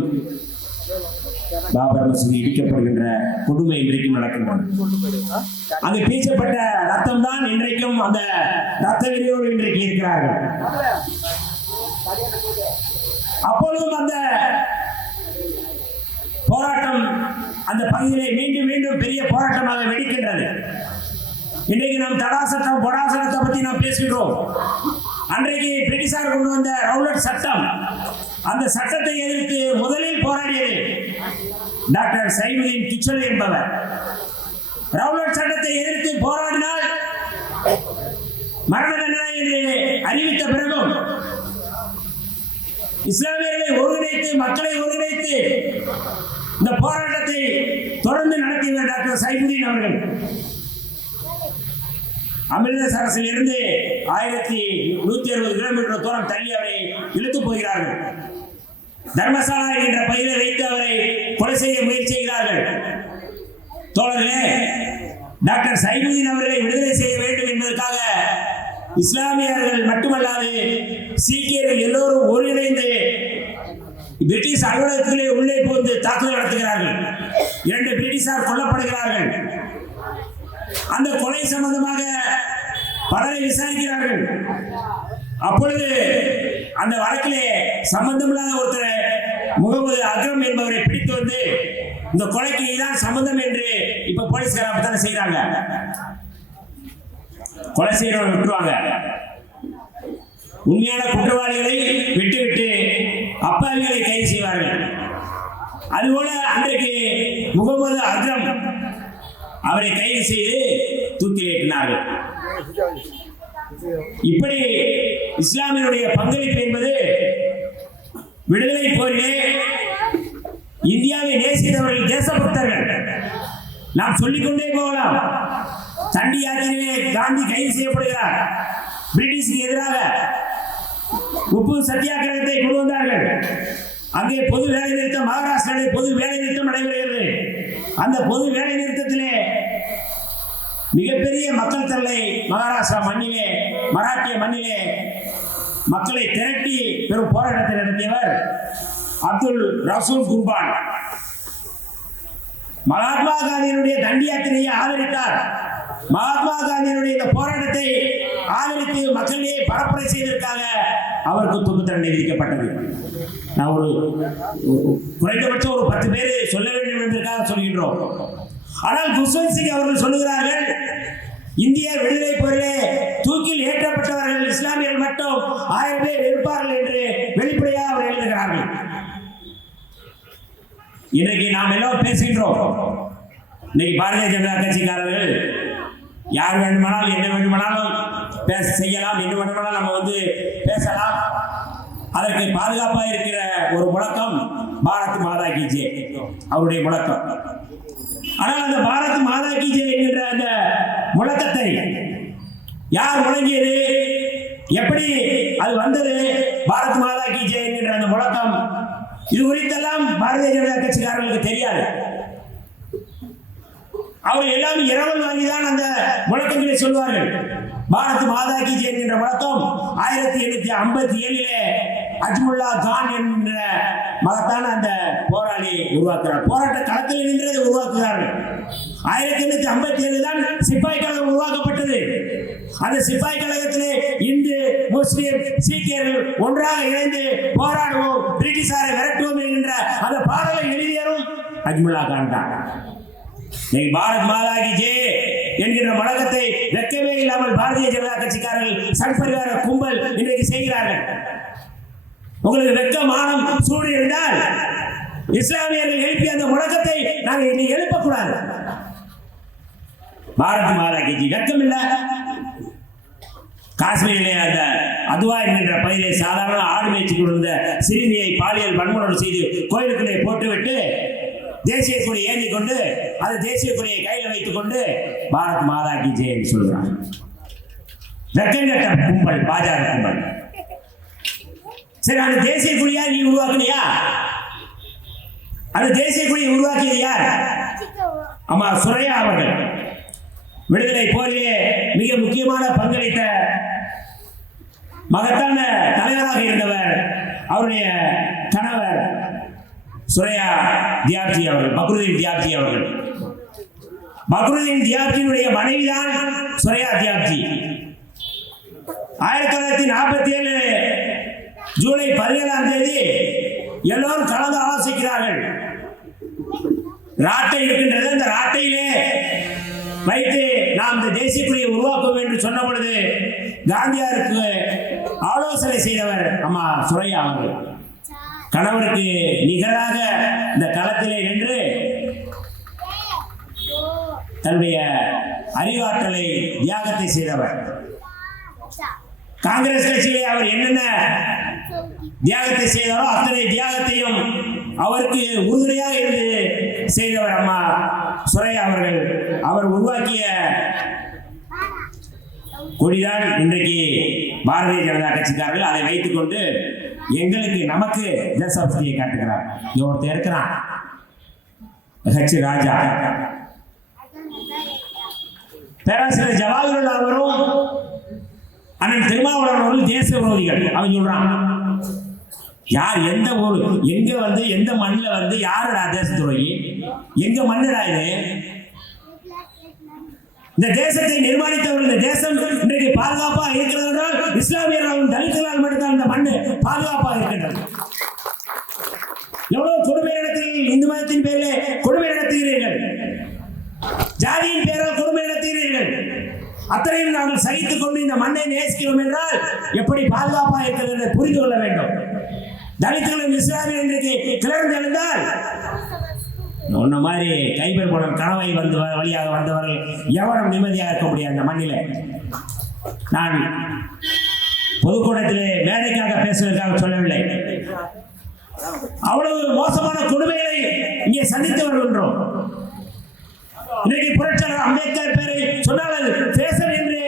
பாபர் மசூதி இடிக்கப்படுகின்ற கொடுமை இன்றைக்கும் நடக்கின்றது. அங்கு பீச்சப்பட்ட ரத்தம் தான் இன்றைக்கும் அந்த ரத்த வெறியோடு இன்றைக்கு இருக்கிறார்கள். அப்பொழுதும் அந்த போராட்டம் அந்த பகுதியிலே மீண்டும் மீண்டும் பெரிய போராட்டமாக வெடிக்கின்றது. இன்றைக்கு நாம் தடா சட்டம் பொடா சட்டத்தை பற்றி நாம் பேசுகிறோம். அன்றைக்கு பிரிட்டிஷார் கொண்டு வந்த ரவுலட் சட்டம், அந்த சட்டத்தை எதிர்த்து முதலில் போராடியது டாக்டர் சைஃபுதீன் கிச்சலு என்பவர். ரவுலட் சட்டத்தை எதிர்த்து போராடினால் மரண தண்டனை என்று அறிவித்த பிறகும் இஸ்லாமியர்களை ஒருங்கிணைத்து மக்களை ஒருங்கிணைத்து இந்த போராட்டத்தை தொடர்ந்து நடத்திய டாக்டர் சைஃபுதீன் அவர்கள் அமிர்தசரஸில் இருந்து 1160 கிலோமீட்டர் தூரம் தள்ளி அவரை இழுத்து போகிறார்கள். தர்மசாலா என்ற பகுதியை வைத்து அவரை கொலை செய்ய முயற்சி செய்கிறார்கள். தோழர்களே, டாக்டர் சைஃபுதீன் அவர்களை விடுதலை செய்ய வேண்டும் என்பதற்காக இஸ்லாமியர்கள் மட்டுமல்லாது சீக்கியர்கள் எல்லோரும் ஒருங்கிணைந்து பிரிட்டிஷ் அலுவலகத்திலே உள்ளே புகுந்து தாக்குதல் நடத்துகிறார்கள். 2 பிரிட்டிஷார் கொல்லப்படுகிறார்கள். அந்த கொலை சம்பந்தமாக பலரை விசாரிக்கிறார்கள். அப்பொழுது அந்த வழக்கிலே சம்பந்தமில்லாத ஒருத்தர் முகமது அக்ரம் என்பவரை பிடித்து வந்து இந்த கொலைக்கு இதுதான் சம்பந்தம் என்று இப்ப போலீஸ்கார அப்பத்தான செய்யறாங்க. கொலை செய்யறவங்க விட்டுருவாங்க. உண்மையான குற்றவாளிகளை விட்டுவிட்டு அப்பாவிகளை கைது செய்வார்கள். அதுபோல அன்றைக்கு முகமது அக்ரம் அவரை கைது செய்து தூக்கிலேற்றினார்கள். இப்படி இஸ்லாமியருடைய பங்களிப்பு என்பது விடுதலை போரிலே இந்தியாவை நேசித்தவர்கள், தேசபக்தர்கள். நாம் சொல்லிக்கொண்டே போகலாம். தண்டி யாத்திரையிலே காந்தி கைது செய்யப்படுகிறார். பிரிட்டிஷுக்கு எதிராக உப்பு சத்தியாகிரகத்தை கொண்டு வந்தார்கள். அங்கே பொது வேலை நிறுத்தம், மகாராஷ்டிராவில் பொது வேலை நிறுத்தம் நடைபெறுகிறது. அந்த பொது வேலை நிறுத்தத்திலே மிகப்பெரிய மக்கள் திரளை மகாராஷ்டிரா மண்ணிலே, மராட்டிய மண்ணிலே மக்களை திரட்டி பெரும் போராட்டத்தை நடத்தியவர் அப்துல் ரசூல் குர்பான். மகாத்மா காந்தியினுடைய தண்டி யாத்திரையை ஆதரித்தார். மகாத்மா காந்தியினுடைய இந்த போராட்டத்தை ஆதரித்து மக்களிடையே பரப்புரை செய்ததற்காக அவருக்கு தூக்கு தண்டனை விதிக்கப்பட்டது. நான் குறைந்தபட்சம் ஒரு 10 பேர் சொல்ல வேண்டும் என்பதற்காக சொல்கின்றோம். ஆனால் குஷ்வந்த் சிங் அவர்கள் சொல்லுகிறார்கள், இந்திய விடுதலை போரிலே தூக்கில் ஏற்றப்பட்டவர்கள் இஸ்லாமியர்கள் மட்டும் 1000 பேர் இருப்பார்கள் என்று வெளிப்படையாக அவர் எழுதுகிறார்கள். இன்றைக்கு நாம் எல்லாம் பேசுகின்றோம். இன்னைக்கு பாரதிய ஜனதா கட்சிக்காரர்கள் யார் வேண்டுமானாலும் என்ன வேண்டுமானாலும் செய்யலாம், என்ன வேண்டுமானாலும் நம்ம பேசலாம். அதற்கு பாதுகாப்பாக இருக்கிற ஒரு முழக்கம் பாரத் மாதா கி ஜெய், அவருடைய முழக்கம். ஆனால் அந்த பாரத் மாதா கி ஜெய் என்கின்ற அந்த முழக்கத்தை யார் முழங்கியது, எப்படி அது வந்தது, பாரத் மாதா கி ஜெய் என்கின்ற அந்த முழக்கம், இது குறித்தெல்லாம் பாரதிய ஜனதா கட்சிக்காரர்களுக்கு தெரியாது. அவர்கள் எல்லாம் இரவல் வாங்கிதான் அந்த முழக்கங்களை சொல்வார்கள். பாரத் மாதா கி ஜெய் என்கின்ற முழக்கம் 1857 அஜ்முல்லா கான் என்ற மகத்தான அந்த போராளி உருவாக்குறார். போராட்ட களத்தில் நின்றதை உருவாக்குகிறார்கள். 1857 தான் சிப்பாய் கழகம் உருவாக்கப்பட்டது. அந்த சிப்பாய் கழகத்திலே இந்து, முஸ்லிம், சீக்கியர்கள் ஒன்றாக இணைந்து போராடுவோம், பிரிட்டிஷாரை விரட்டுவோம் என்கின்ற அந்த பாடலை எழுதியரும் அஜ்முல்லா கான் தான். பாரத் மாதா கி ஜெய் என்கின்ற முழக்கத்தை வெட்கமே இல்லாமல் பாரதிய ஜனதா கட்சிக்காரர்கள் சட்பரிவார கும்பல் இன்றைக்கு செய்கிறார்கள். உங்களுக்கு வெட்க மானம் சூடு இருந்தால் இஸ்லாமியர்கள் எழுப்பிய அந்த முழக்கத்தை நாங்கள் இனி எழுப்பக்கூடாது. பாரத் மாதா கி ஜெய் வெட்கம் இல்ல. காஷ்மீரிலே அந்த அதுவா என்கின்ற பகுதியிலே சாதாரண ஆடு மேய்ச்சி கொண்டிருந்த சிறுமியை பாலியல் வன்முறை செய்து கோயிலுக்குள்ளே போட்டுவிட்டு தேசிய கொடி ஏந்தி கொண்டு அது தேசிய கொடியை கையில் வைத்துக் கொண்டு பாரத் மாதா கி ஜெய் என்று சொல்கிறார். வெக்கங்கட்ட கும்பல், பாஜக கும்பல். சரி, அந்த தேசிய கொடியா நீ உருவாக்குனியா? அந்த தேசிய கொடியை உருவாக்கியது யார்? அம்மா சுரையா அவர்கள். விடுதலை போரிலே மிக முக்கியமான பங்களித்த மகத்தான தலைவராக இருந்தவர் அவருடைய கணவர் சுரையா தியாப்ஜி அவர்கள், பக்ருதீன் தியாப்ஜி அவர்கள். பக்ருதீன் தியாப்ஜியினுடைய மனைவிதான் சுரையா தியாப்ஜி. 1947 ஜூலை 17 எல்லோரும் கலந்து ஆலோசிக்கிறார்கள். ராட்டை இருக்கின்றது, அந்த ராட்டையிலே வைத்து நாம் இந்த தேசிய கொடியை உருவாக்குவோம் என்று சொன்ன பொழுது காந்தியாருக்கு ஆலோசனை செய்தவர் அம்மா சுரையா அவர்கள். கணவருக்கு நிகராக இந்த களத்திலே நின்று தன்னுடைய அறிவாற்றலை தியாகத்தை செய்தவர். காங்கிரஸ் கட்சியிலே அவர் என்னென்ன தியாகத்தை செய்தாரோ அத்தனை தியாகத்தையும் அவருக்கு உறுதுணையாக இருந்து செய்தவர் அம்மா சுரையா அவர்கள். அவர் உருவாக்கிய கொடிதான் இன்றைக்கு பாரதிய ஜனதா கட்சிக்காரர்கள் அதை வைத்துக் கொண்டு எங்களுக்கு நமக்கு தேசபக்தியை காட்டுகிறார். ஒருத்தர் இருக்கிறான் ஹெச் ராஜா, பேராசிரியர் ஜவாஹர்லால் அவரும் அண்ணன் திருமாவளவன் அவர்கள் தேச விரோதிகள். அவன் சொல்றான், யார் எந்த ஊர் எங்க எந்த மண்ணில் யாருடா தேச துரோகி? எங்க மண்ணுடா இது? இந்த தேசத்தை நிர்மாணித்தவர்கள், இந்த தேசம் இன்றைக்கு பாதுகாப்பா இருக்கிறது என்றால் இஸ்லாமியர்களும் தலித்துகளால் மட்டும்தான் இந்த மண்ணு பாதுகாப்பாக இருக்கின்றது. எவ்வளவு கொடுமை நடத்துகிறீர்கள், இந்து மதத்தின் பேரிலே கொடுமை நடத்துகிறீர்கள், ஜாதியின் பேரால் கொடுமை நடத்துகிறீர்கள். அத்தனையும் நாங்கள் சகித்துக் கொண்டு இந்த மண்ணை நேசிக்கிறோம் என்றால் எப்படி பாதுகாப்பாக இருக்கிறது என்று புரிந்து கொள்ள வேண்டும். தலித்துகளும் இஸ்லாமியர் இன்றைக்கு கிளர்ந்து எழுந்தால் உன்ன மாதிரி கைபர் போன கனவை வழியாக வந்தவர்கள் எவரும் நிம்மதியாக இருக்க முடியாது அந்த மண்ணிலே. நான் பொதுக்கூட்டத்திலே மேடைக்காக பேசுவதற்காக சொல்லவில்லை. அவ்வளவு மோசமான கொடுமைகளை இங்கே சந்தித்து வருகின்றோம். இன்றைக்கு புரட்சியாளர் அம்பேத்கர் பேரை சொன்னால் பேசல் என்று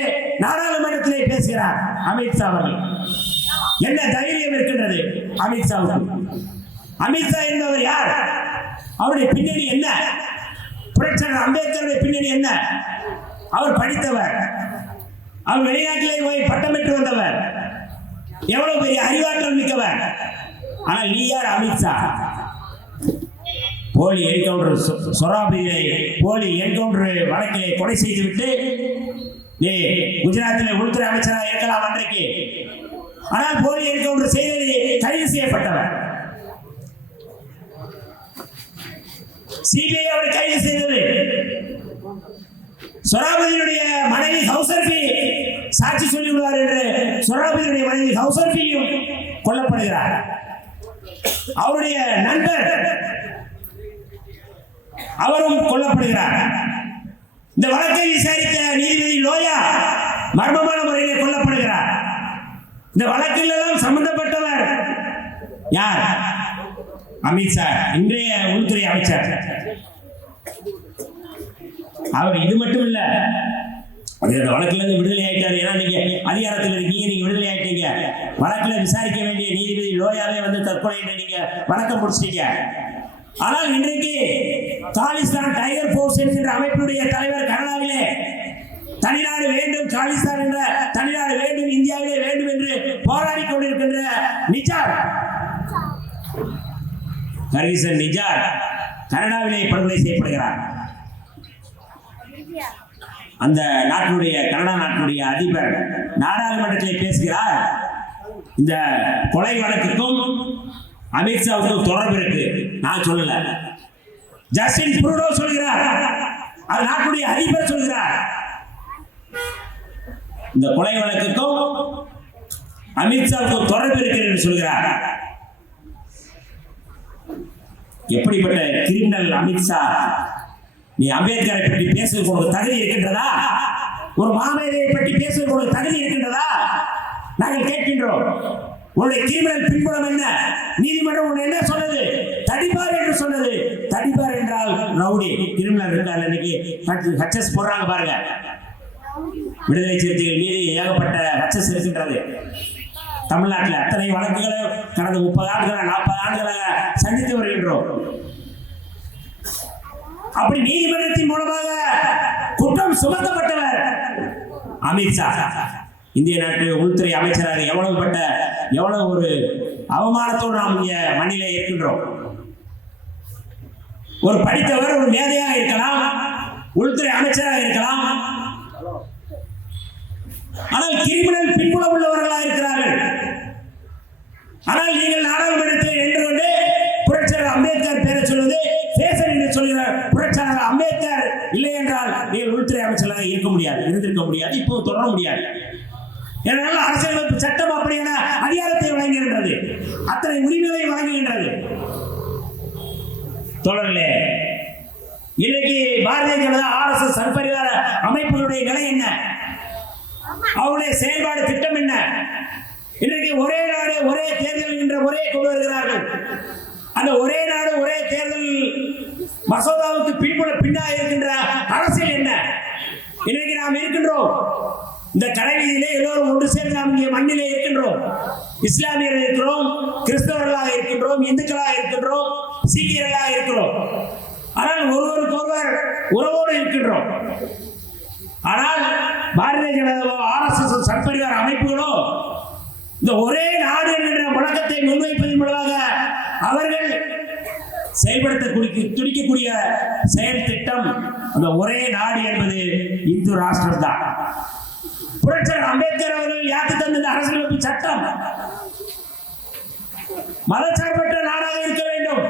நாடாளுமன்றத்திலே பேசுகிறார் அமித்ஷா அவர்கள். என்ன தைரியம் இருக்கின்றது அமித்ஷாவுக்கு? அமித்ஷா என்பவர் யார்? அவருடைய பின்னணி என்ன? புரட்சியாளர் அம்பேத்கருடைய பின்னணி என்ன? அவர் படித்தவர், அவர் வெளிநாட்டிலே போய் பட்டம் பெற்று வந்தவர், எவ்வளவு பெரிய அறிவாற்றல் மிக்கவர். ஆனால் நீ யார் அமித்ஷா? போலி என்கவுண்டர் சொராபியை போலி என்கவுண்டர் வழக்கிலே கொலை செய்துவிட்டு நீ குஜராத்தில் உள்துறை அமைச்சராக இருக்கலாம் அன்றைக்கு. ஆனால் போலி என்கவுண்டர் செய்தது கைது செய்யப்பட்டவர். சிபிஐ அவர் கைது செய்தது. சொராபதியினுடைய மனைவி ஹவுசர்பி சாட்சி சொல்லிவிடுவார் என்று சொராபதியினுடைய மனைவி ஹவுசர்பியும் கொல்லப்படுகிறார். அவருடைய நண்பர் அவரும் கொல்லப்படுகிறார். இந்த வழக்கை விசாரித்த நீதிபதி லோயா மர்மமான முறையிலே கொல்லப்படுகிறார். இந்த வழக்கில் எல்லாம் சம்பந்தப்பட்டவர் யார்? அமித்ஷா, இன்றைய உள்துறை அமைச்சர். அவர் இது மட்டும் இல்ல, அந்த வழக்குல இருந்து விடுதலை ஆயிட்டாரு. ஏன்னா நீங்க அதிகாரத்தில் இருக்கீங்க, நீங்க விடுதலை ஆயிட்டீங்க. வழக்குல விசாரிக்க வேண்டிய நீதிபதி லோயாவே தற்கொலை என்று நீங்க வழக்கம் முடிச்சிட்டீங்க. ஆனால் இன்றைக்கு காலிஸ்தான் டைகர் போர்ஸ் என்கின்ற அமைப்பினுடைய தலைவர் கனடாவிலே தனிநாடு வேண்டும், காலிஸ்தான் என்ற தனிநாடு வேண்டும், இந்தியாவிலே வேண்டும் என்று போராடி கொண்டிருக்கின்ற நிஜார் கரிசன் நிஜார் கனடாவிலே படுகொலை செய்யப்படுகிறார். அந்த நாட்டினுடைய கனடா நாட்டினுடைய அதிபர் நாடாளுமன்றத்தில் பேசுகிறார், இந்த கொலை வழக்குக்கும் அமித்ஷாவுக்கும் தொடர்பு இருக்கு. நான் சொல்லல, ஜஸ்டின் ட்ரூடோ சொல்கிறார், அது நாட்டுடைய அதிபர் சொல்கிறார். இந்த கொலை வழக்குக்கும் அமித்ஷாவுக்கும் தொடர்பு இருக்கிறது என்று சொல்கிறார். எப்படிப்பட்ட கிரிமினல் அமித்ஷா? நீ அம்பேத்கரை பற்றி பேசுவதற்கு தகுதி இருக்கின்றதா? ஒரு மாமேதையை பற்றி பேசுவதற்கு தகுதி இருக்கின்றதா? நாங்கள் கேட்கின்றோம். உன்னுடைய கிரிமினல் பின்புலம் என்ன? நீதிமன்றம் உன்னை என்ன சொன்னது? தடிபார் என்று சொன்னது. தடிபார் என்றால் ரவுடி, கிரிமினல் இருக்காரு. இன்னைக்கு ஹச்எஸ் போடுறாங்க பாருங்க. விடுதலை சிறுத்தைகள் மீது ஏகப்பட்ட ஹச்எஸ் இருக்கின்றது. தமிழ்நாட்டில் அத்தனை வழக்குகளை கடந்த 30 ஆண்டுகளாக 40 ஆண்டுகளாக சந்தித்து வருகின்றோம். அப்படி நீதிமன்றத்தின் மூலமாக குற்றம் சுமத்தப்பட்டவர் அமித்ஷா, இந்திய நாட்டு உள்துறை அமைச்சராக எவ்வளவு ஒரு அவமானத்தோடு நாம் இங்க மண்ணிலே இருக்கின்றோம். ஒரு படித்தவர், ஒரு மேதையாக இருக்கலாம், உள்துறை அமைச்சராக இருக்கலாம், ஆனால் கிரிமினல் பின்புலம் உள்ளவர்களாக இருக்கிறார்கள். ஆனால் நீங்கள் நாடாளுமன்றத்தில் நின்று கொண்டு புரட்சியாளர் அம்பேத்கர் பேரை சொல்வது பேசன் என்று சொல்கிறார். புரட்சியாளர் அம்பேத்கர் இல்லை என்றால் நீங்கள் உள்துறை அமைச்சராக இருந்திருக்க முடியாது, இப்போ தொடர முடியாது. ஏனென்றால் அரசியலமைப்பு சட்டம் அப்படியான அதிகாரத்தை வழங்குகின்றது, அத்தனை உரிமைகளை வழங்குகின்றது. தோழர்களே, இன்றைக்கு பாரதிய ஜனதா RSS சர்பரிவார அமைப்புகளுடைய நிலை என்ன? அவருடைய செயல்பாடு திட்டம் என்ன? இன்றைக்கு ஒரே நாடு ஒரே தேர்தல் என்ற கொண்டு வருகிறார்கள். அந்த ஒரே நாடு ஒரே தேர்தல் மசோதாவுக்கு பின்னாக இருக்கின்ற அரசியல் என்ன? இன்றைக்கு நாம் இருக்கின்றோம் இந்த கடைவீதியிலே எல்லோரும் ஒன்று சேர்ந்து நாம் இங்கே மண்ணிலே இருக்கின்றோம். இஸ்லாமியர்கள் இருக்கிறோம், கிறிஸ்தவர்களாக இருக்கின்றோம், இந்துக்களாக இருக்கின்றோம், சீக்கியர்களாக இருக்கிறோம். ஆனால் ஒருவருக்கு ஒருவர் உறவோடு இருக்கின்றோம். ஆனால் பாரதிய ஜனதாவோ RSS சட்பரிவார அமைப்புகளோ இந்த ஒரே நாடு என்கின்ற முழக்கத்தை முன்வைப்பதன் மூலமாக அவர்கள் செயல்படுத்த துடிக்கக்கூடிய செயல் திட்டம் அந்த ஒரே நாடு என்பது இந்து ராஷ்டிரம் தான். புரட்சியாளர் அம்பேத்கர் அவர்கள் யாருக்கு தந்த அரசியலமைப்பு சட்டம் மதச்சார்பற்ற நாடாக இருக்க வேண்டும்,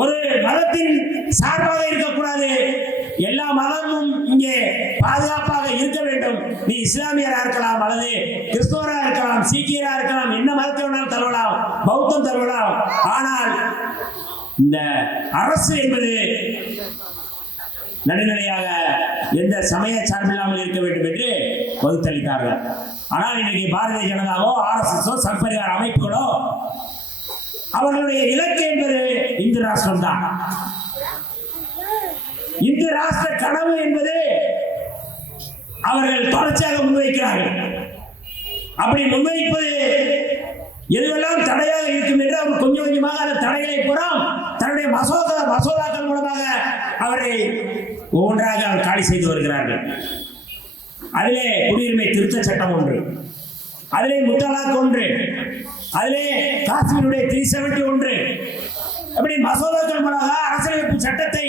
ஒரு மதத்தின் சார்பாக இருக்கக்கூடாது, எல்லா மதமும் இங்கே பாதுகாப்பாக இருக்க வேண்டும். நீ இஸ்லாமியராக இருக்கலாம், அல்லது கிறிஸ்தவராக இருக்கலாம், சீக்கியராக இருக்கலாம், என்ன மதத்தை வேணாலும் தருவலாம், பௌத்தம் தருவலாம். ஆனால் இந்த அரசு என்பது நடுநிலையாக எந்த சமய சார்பில்லாமல் இருக்க வேண்டும் என்று வகுத்தளித்தார்கள். ஆனால் இன்னைக்கு பாரதிய ஜனதாவோ RSS சர்பரிவார அமைப்புகளோ அவர்களுடைய இலக்கு என்பது இந்து ராஷ்டிரம் தான். இந்து ராஷ்டிர கனவு என்பது அவர்கள் தொடர்ச்சியாக முன்வைக்கிறார்கள். அப்படி முன்வைப்பது எதுவெல்லாம் தடையாக இருக்கும் என்று அவர் கொஞ்சம் கொஞ்சமாக அந்த தடைகளை புறம் தன்னுடைய மசோதாக்கள் மூலமாக அவரை ஒவ்வொன்றாக அவர் காலி செய்து வருகிறார்கள். அதிலே குடியுரிமை திருத்த சட்டம் ஒன்று, அதிலே முத்தலாக் ஒன்று, அதிலே காஷ்மீருடைய 371, அப்படி மசோதாக்கள் மூலமாக அரசியலமைப்பு சட்டத்தை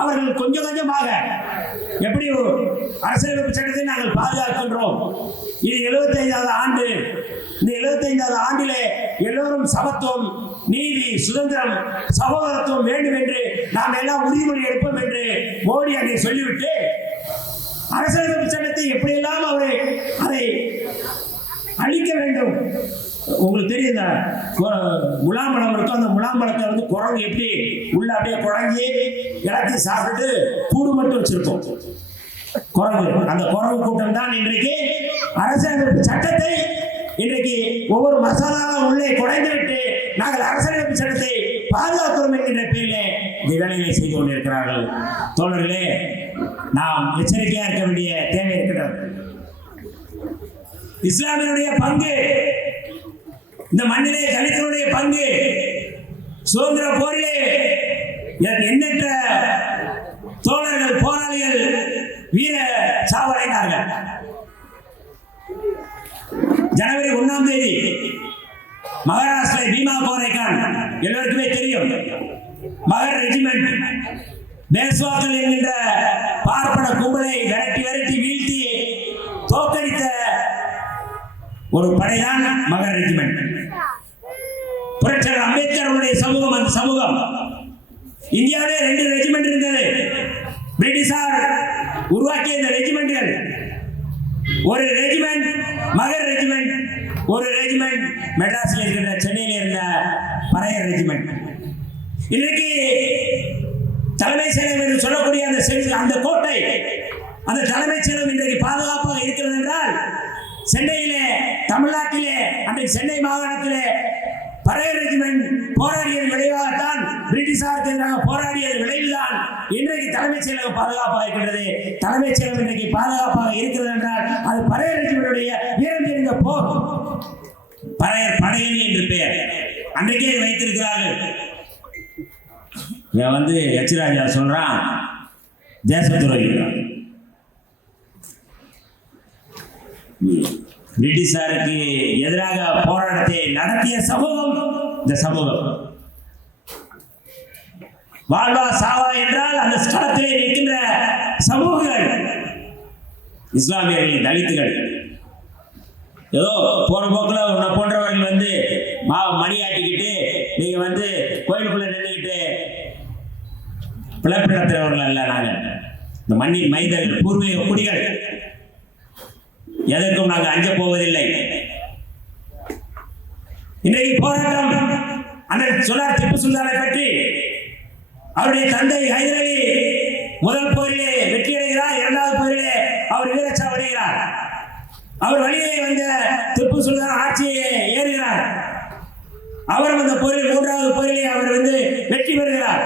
அவர்கள் கொஞ்சம் கொஞ்சமாக எப்படி அரசியலமைப்பு சட்டத்தை நாங்கள் பாதுகாக்கின்றோம். இது 75வது ஆண்டு. இந்த 75வது ஆண்டிலே எல்லோரும் சமத்துவம், நீதி, சுதந்திரம், சகோதரத்துவம் வேண்டும் என்று நாம் எல்லாம் உறுதிமொழி எடுப்போம் என்று மோடி அங்கே சொல்லிவிட்டு அரசியலமைப்பு சட்டத்தை எப்படியெல்லாம் அதை அழிக்க வேண்டும். உங்களுக்கு தெரியும், முலாம்பழம் இருக்கும், அந்த முலாம்பழத்தை குரங்கு எப்படி உள்ள அப்படியே குழங்கி எல்லாத்தையும் சாப்பிட்டு கூடு மட்டும் வச்சிருக்கோம் குரங்கு. அந்த குரங்கு கூட்டம் தான் இன்றைக்கு அரசியலமைப்பு சட்டத்தை இன்றைக்கு ஒவ்வொரு மசாலாவும் உள்ளே குறைந்து விட்டு நாங்கள் அரசியலமைப்பு சட்டத்தை பாதுகாக்கிறோம் என்கின்ற பேரிலே இந்த வேலைகளை செய்து கொண்டிருக்கிறார்கள். தோழர்களே, நாம் எச்சரிக்கையாக இருக்க வேண்டிய தேவை இருக்கிறது. இஸ்லாமியனுடைய பங்கு, இந்த மண்ணிலே தலித்தனுடைய பங்கு, சுதந்திர போரிலே எண்ணற்ற தோழர்கள், போராளிகள் வீர சாவடைந்தார்கள். ஜனவரி 1ஆம் தேதி மகாராஷ்டிரா பீமா கோரேகான் எல்லோருக்குமே தெரியும். மகர் ரெஜிமெண்ட் பேஸ்வாக்கள் என்கின்ற பார்ப்பன கும்பலை விரட்டி வீழ்த்தி தோற்கடித்த ஒரு படைதான் மகர் ரெஜிமெண்ட். புரட்சியாளர் அம்பேத்கர் சமூகம், அந்த சமூகம் இந்தியாவிலே 2 ரெஜிமெண்ட் இருந்தது. பிரிட்டிஷார் உருவாக்கிய இந்த ரெஜிமெண்ட்கள், ஒரு ரெஜிமெண்ட் மகர் ரெஜிமெண்ட், ஒரு ரெஜிமெண்ட் மெட்ராஸில் இருக்கிற சென்னையில் இருந்த பறையர் ரெஜிமெண்ட். இன்றைக்கு தலைமை செயலகம் என்று சொல்லக்கூடிய அந்த கோட்டை அந்த தலைமைச் செயலகம் இன்றைக்கு பாதுகாப்பாக இருக்கிறது என்றால் சென்னையிலே, தமிழ்நாட்டிலே, அன்றைக்கு சென்னை மாகாணத்திலே பறையர் ரெஜிமெண்ட் போராடியது விளைவாகத்தான், பிரிட்டிஷாருக்கு எதிராக போராடியது விளைவுதான் இன்றைக்கு தலைமைச் செயலகம் பாதுகாப்பாக இருக்கின்றது. தலைமைச் செயலகம் இன்றைக்கு பாதுகாப்பாக இருக்கிறது என்றால் அது பறையர் ரெஜிமெண்டுடைய வீரம் தெரிந்த போர். பறையர் படையணி என்று பெயர் அன்றைக்கே வைத்திருக்கிறார்கள். இவன் எச் ராஜா சொல்றான், தேசத்துறை பிரிட்டிஷாருக்கு எதிராக போராட்டத்தை நடத்திய சமூகம் இந்த சமூகம். வாழ்வா சாவா என்றால் அந்த ஸ்தலத்திலே நிற்கின்ற சமூகங்கள் இஸ்லாமியர்கள், தலித்துகள். ஏதோ போற போக்கில் உன்னை போன்றவர்கள் மணி ஆட்டிக்கிட்டு நீங்க கோயிலுக்குள்ள நின்றுக்கிட்டு பிளப்பு நடத்துறவர்கள் அல்ல. நாங்கள் இந்த மண்ணின் மைந்தர்கள், பூர்வீக குடிகள், எதற்கும் நாங்கள் அஞ்ச போவதில்லை. இன்றைக்கு போராட்டம் அண்ணன் சொன்னார் திப்பு சுல்தானை பற்றி. அவருடைய தந்தை ஹைதர் அலி முதல் போரிலே வெற்றி அடைகிறார், இரண்டாவது போரிலே அவர் வீரச்சாவு அடைகிறார். அவர் வழியிலே வந்த திப்பு சுல்தான் ஆட்சியை ஏறுகிறார். அவரும் அந்த போரில் மூன்றாவது போரிலே அவர் வெற்றி பெறுகிறார்.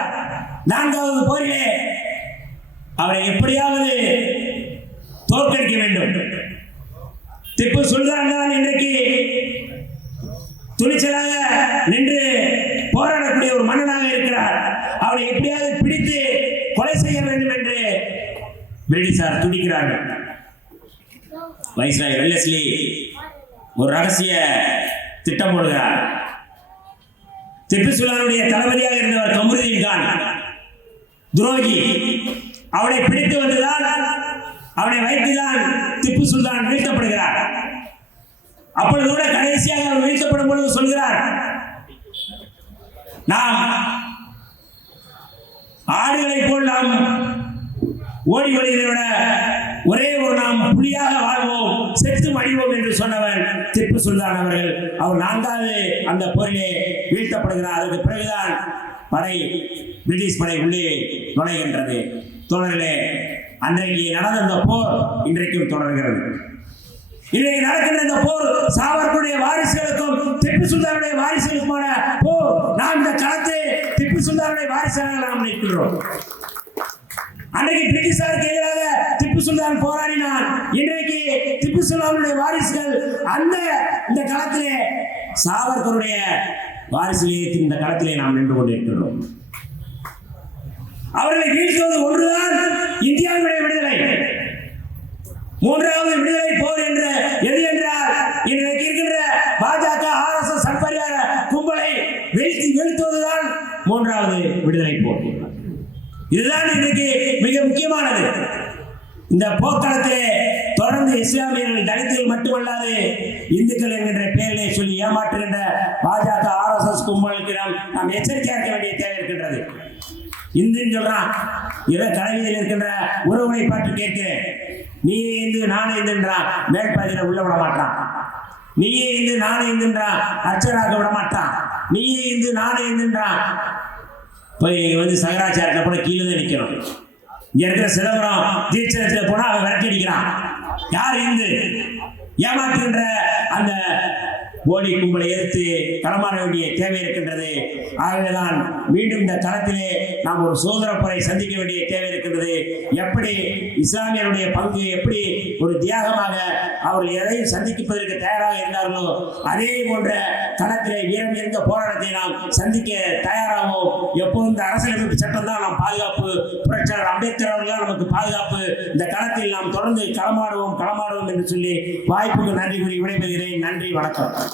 நான்காவது போரிலே அவரை எப்படியாவது தோற்கடிக்க வேண்டும். திப்பு சுல்தான் தான் இன்றைக்கு துணிச்சலாக நின்று போராடக்கூடிய ஒரு மன்னனாக இருக்கிறார். அவரை எப்படியாவது பிடித்து கொலை செய்ய வேண்டும் என்று பிரிட்டிஷார் துடிக்கிறார்கள். வைஸ்ராய் வெல்லஸ்லி ஒரு ரகசிய திட்டம் போடுகிறார். திப்பு சுல்தானுடைய தளபதியாக இருந்தவர் கமருதீன் கான் துரோகி. அவனை பிடித்து வந்துதான், அவனை வைத்துதான் திப்பு சுல்தான் வீழ்த்தப்படுகிறார். அப்பொழுது கூட கடைசியாக அவர் வீழ்த்தப்படும் பொழுது சொல்கிறார், நாம் ஆடுகளை போல் நாம் ஓடி வருகிறதை விட ஒரே ஒரு நாம் புலியாக வாழ்வோம், செத்து மடிவோம் என்று சொன்னவர் திப்பு சுல்தான் அவர்கள். அவர் நான்காவது அந்த போரிலே வீழ்த்தப்படுகிறார். அதற்கு பிறகுதான் பிரிட்டிஷ் படை உள்ளே நுழைகின்றது. தோழர்களே, அன்றைக்கு நடந்த அந்த போர் இன்றைக்கும் தொடர்கிறது. இன்றைக்கு நடக்கின்ற இந்த போர் சாவர்கருடைய வாரிசுகளுக்கும் திப்பு சுல்தானுடைய வாரிசுகளுக்குமான போர். நாம் இந்த களத்தை திப்பு சுல்தானுடைய வாரிசாக நாம் நிற்கிறோம். அன்றைக்கு பிரிட்டிஷாருக்கு எதிராக திப்பு சுல்தான் போராடினார். இன்றைக்கு திப்பு சுல்தானுடைய வாரிசுகள் இந்த களத்திலே சாவர்கருடைய வாரிசுகளே இந்த களத்திலே நாம் நின்று கொண்டிருக்கிறோம். அவர்களை வீழ்த்துவது ஒன்றுதான் இந்தியாவுடைய விடுதலை. மூன்றாவது விடுதலை போர் என்ற எது என்றால் இன்றைக்கு இருக்கின்ற பாஜக, RSS சட்பரிவார கும்பலை வீழ்த்துவதுதான் மூன்றாவது விடுதலை போர். இதுதான் இன்றைக்கு மிக முக்கியமானது. இந்த போர்க்களத்திலே தொடர்ந்து இஸ்லாமியர்கள், தலித்துகள் மட்டுமல்லாது இந்துக்கள் என்கின்ற பெயரிலே சொல்லி ஏமாற்றுகின்ற பாஜக, RSS கும்பலுக்கு நாம் எச்சரிக்கையாக இருக்க வேண்டிய தேவை இருக்கின்றது. இந்துன்னு சொல்றான், இதை தலைவிதியில் இருக்கின்ற உறவுகளை பார்த்து கேட்கிறேன். நீயே இந்து நானே இந்துன்றான், மேல்பாதியில உள்ள விட மாட்டான். நீயே இந்து நானே இந்துன்றான், அர்ச்சனாக்க விட மாட்டான். நீயே இந்து நானே இந்துன்றான், போய் சங்கராச்சாரத்தில் கூட கீழே தான் நிற்கணும். இங்க இருக்கிற சிதம்பரம் தீட்சணத்தில் போனா அவன் விரட்டி அடிக்கிறான். யார் இந்து? ஏமாற்றுகின்ற அந்த போலி கும்பலை எதிர்த்து களமாற வேண்டிய தேவை இருக்கின்றது. ஆகவேதான் மீண்டும் இந்த களத்திலே நாம் ஒரு சுதந்திர போரை சந்திக்க வேண்டிய தேவை இருக்கின்றது. எப்படி இஸ்லாமியருடைய பங்கு எப்படி ஒரு தியாகமாக அவர்கள் எதையும் சந்திப்பதற்கு தயாராக இருந்தார்களோ அதே போன்ற களத்திலே வீரம் இருந்த போராட்டத்தை நாம் சந்திக்க தயாராகவும் எப்போதும் இந்த அரசியலமைப்பு சட்டம் தான் நாம் பாதுகாப்பு, புரட்சியாளர் அம்பேத்கர் அவர்கள் நமக்கு பாதுகாப்பு. இந்த களத்தில் நாம் தொடர்ந்து களமாடுவோம் என்று சொல்லி வாய்ப்புக்கு நன்றி கூறி விடைபெறுகிறேன். நன்றி, வணக்கம்.